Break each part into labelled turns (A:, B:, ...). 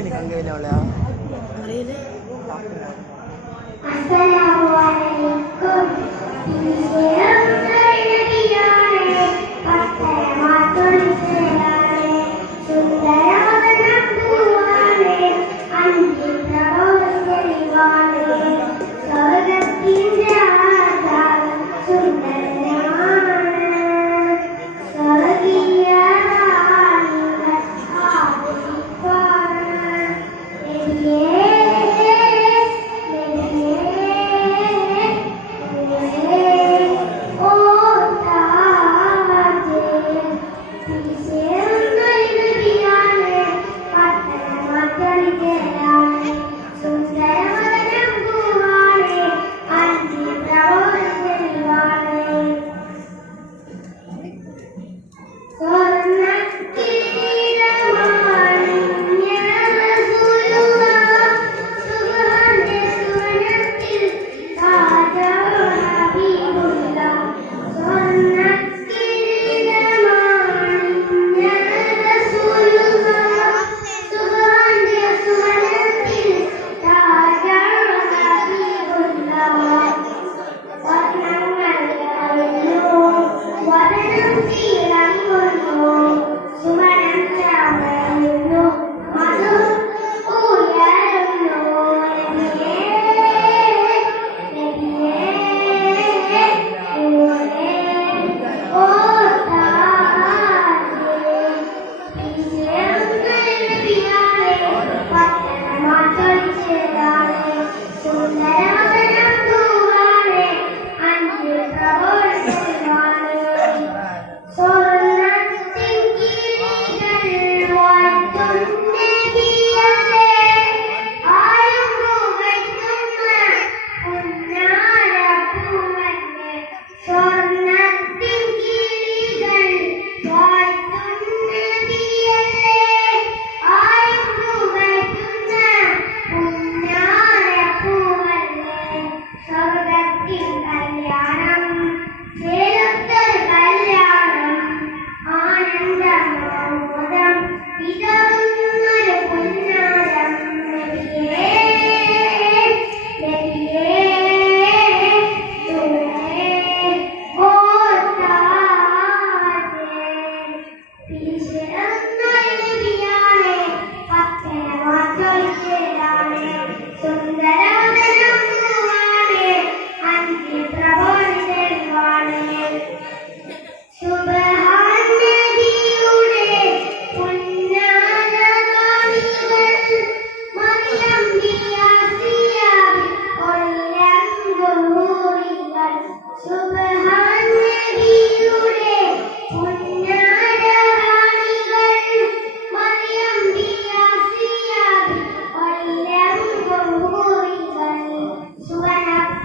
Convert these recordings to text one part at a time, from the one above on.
A: எனக்கு அங்கே இல்லை அவளையா
B: அஸ்ஸலாமு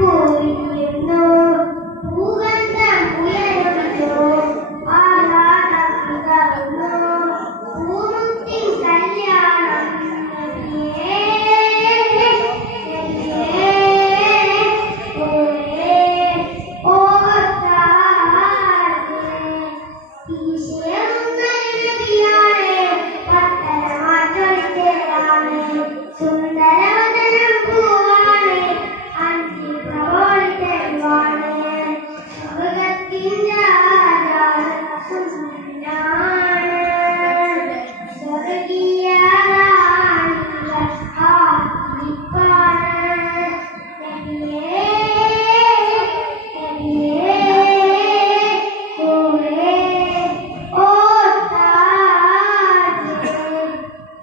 B: 不。